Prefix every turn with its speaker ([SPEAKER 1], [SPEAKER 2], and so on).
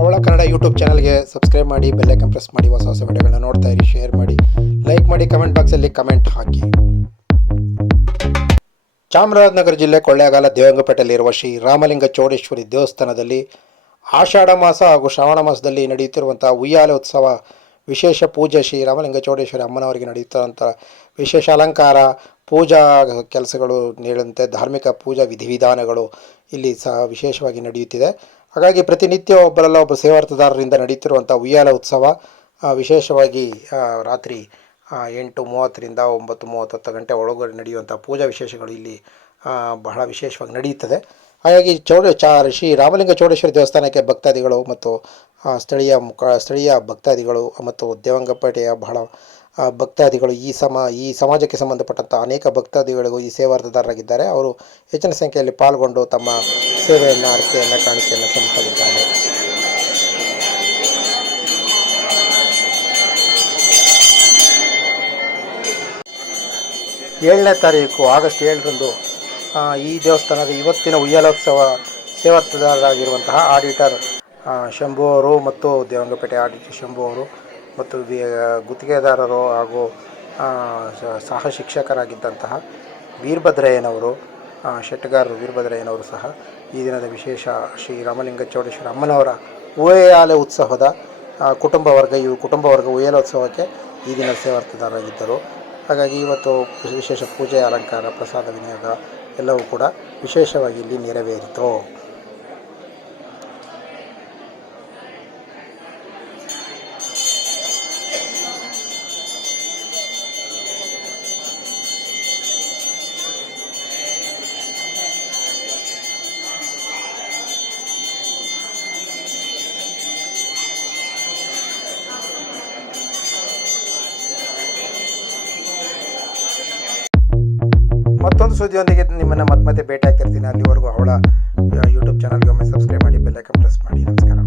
[SPEAKER 1] ಅವಳ ಕನ್ನಡ ಯೂಟ್ಯೂಬ್ ಚಾನಲ್ಗೆ ಸಬ್ಸ್ಕ್ರೈಬ್ ಮಾಡಿ ಬೆಲ್ಲೈಕನ್ ಪ್ರೆಸ್ ಮಾಡಿ, ಹೊಸ ಹೊಸ ವಿಡಿಯೋಗಳನ್ನ ನೋಡ್ತಾ ಇರಿ ಶೇರ್ ಮಾಡಿ ಲೈಕ್ ಮಾಡಿ ಕಮೆಂಟ್ ಬಾಕ್ಸಲ್ಲಿ ಕಮೆಂಟ್ ಹಾಕಿ. ಚಾಮರಾಜನಗರ ಜಿಲ್ಲೆ ಕೊಳ್ಳೇಗಾಲ ದೇವಂಗಪೇಟೆಯಲ್ಲಿರುವ ಶ್ರೀ ರಾಮಲಿಂಗ ಚೌಡೇಶ್ವರಿ ದೇವಸ್ಥಾನದಲ್ಲಿ ಆಷಾಢ ಮಾಸ ಹಾಗೂ ಶ್ರಾವಣ ಮಾಸದಲ್ಲಿ ನಡೆಯುತ್ತಿರುವಂಥ ಉಯ್ಯಾಲೆ ಉತ್ಸವ ವಿಶೇಷ ಪೂಜೆ ಶ್ರೀ ರಾಮಲಿಂಗ ಚೌಡೇಶ್ವರಿ ಅಮ್ಮನವರಿಗೆ ನಡೆಯುತ್ತಿರುವಂಥ ವಿಶೇಷ ಅಲಂಕಾರ, ಪೂಜಾ ಕೆಲಸಗಳು ನೀಡುವಂತೆ ಧಾರ್ಮಿಕ ಪೂಜಾ ವಿಧಿವಿಧಾನಗಳು ಇಲ್ಲಿ ಸಹ ವಿಶೇಷವಾಗಿ ನಡೆಯುತ್ತಿದೆ. ಹಾಗಾಗಿ ಪ್ರತಿನಿತ್ಯ ಒಬ್ಬರಲ್ಲ ಒಬ್ಬ ಸೇವಾರ್ಥದಾರರಿಂದ ನಡೀತಿರುವಂಥ ಉಯ್ಯಾಲ ಉತ್ಸವ ವಿಶೇಷವಾಗಿ ರಾತ್ರಿ ಎಂಟು ಮೂವತ್ತರಿಂದ ಒಂಬತ್ತು ಮೂವತ್ತು ಹತ್ತು ಗಂಟೆ ಒಳಗಡೆ ನಡೆಯುವಂಥ ಪೂಜಾ ವಿಶೇಷಗಳು ಇಲ್ಲಿ ಬಹಳ ವಿಶೇಷವಾಗಿ ನಡೆಯುತ್ತದೆ. ಹಾಗಾಗಿ ಚೌಡ, ಚಾ, ಶ್ರೀ ರಾಮಲಿಂಗ ಚೌಡೇಶ್ವರಿ ದೇವಸ್ಥಾನಕ್ಕೆ ಭಕ್ತಾದಿಗಳು ಮತ್ತು ಸ್ಥಳೀಯ ಮುಖ, ಸ್ಥಳೀಯ ಭಕ್ತಾದಿಗಳು ಮತ್ತು ದೇವಂಗಪೇಟೆಯ ಬಹಳ ಭಕ್ತಾದಿಗಳು ಈ ಸಮ, ಈ ಸಮಾಜಕ್ಕೆ ಸಂಬಂಧಪಟ್ಟಂಥ ಅನೇಕ ಭಕ್ತಾದಿಗಳಿಗೂ ಈ ಸೇವಾರ್ಥದಾರರಾಗಿದ್ದಾರೆ ಅವರು ಹೆಚ್ಚಿನ ಸಂಖ್ಯೆಯಲ್ಲಿ ಪಾಲ್ಗೊಂಡು ತಮ್ಮ ಸೇವೆಯನ್ನು ಅರ್ಕೆಯನ್ನು ಕಾಣಿಕೆಯನ್ನು ಸಲ್ಲಿಸಲಿದ್ದಾರೆ. ಏಳನೇ ತಾರೀಕು, ಆಗಸ್ಟ್ ಏಳರಂದು ಈ ದೇವಸ್ಥಾನದ ಇವತ್ತಿನ ಉಯ್ಯಾಲೋತ್ಸವ ಸೇವಾರ್ಥದಾರರಾಗಿರುವಂತಹ ಆಡಿಟರ್ ಶಂಭು ಅವರು ಮತ್ತು ದೇವಂಗಪೇಟೆ ಆಡಿಟರ್ ಶಂಭು ಅವರು ಮತ್ತು ವಿ ಗುತ್ತಿಗೆದಾರರು ಹಾಗೂ ಸಹ ಶಿಕ್ಷಕರಾಗಿದ್ದಂತಹ ವೀರಭದ್ರಯ್ಯನವರು ಶೆಟ್ಟಗಾರರು ವೀರಭದ್ರಯ್ಯನವರು ಸಹ ಈ ದಿನದ ವಿಶೇಷ ಶ್ರೀ ರಾಮಲಿಂಗ ಚೌಡೇಶ್ವರ ಅಮ್ಮನವರ ಉಯ್ಯಾಲೆ ಉತ್ಸವದ ಕುಟುಂಬ ವರ್ಗ, ಇವು ಕುಟುಂಬ ವರ್ಗ ಉಯ್ಯಾಲೋತ್ಸವಕ್ಕೆ ಈ ದಿನ ಸೇವಾರ್ಥದಾರರಾಗಿದ್ದರು ಹಾಗಾಗಿ ಇವತ್ತು ವಿಶೇಷ ಪೂಜೆ, ಅಲಂಕಾರ, ಪ್ರಸಾದ, ವಿನಿಯೋಗ ಎಲ್ಲವೂ ಕೂಡ ವಿಶೇಷವಾಗಿ ಇಲ್ಲಿ ನೆರವೇರಿತು. ಮತ್ತೊಂದು ಸುದ್ದಿಯೊಂದಿಗೆ ನಿಮ್ಮನ್ನು ಮತ್ತೆ ಮತ್ತೆ ಭೇಟಿ ಆಗ್ತಿರ್ತೀನಿ. ಅಲ್ಲಿವರೆಗೂ ಅವಳ ಯೂಟ್ಯೂಬ್ ಚಾನಲ್ಗೆ ಒಮ್ಮೆ ಸಬ್ಸ್ಕ್ರೈಬ್ ಮಾಡಿ ಬೆಲ್ಲೈಕನ್ ಪ್ರೆಸ್ ಮಾಡಿ. ನಮಸ್ಕಾರ.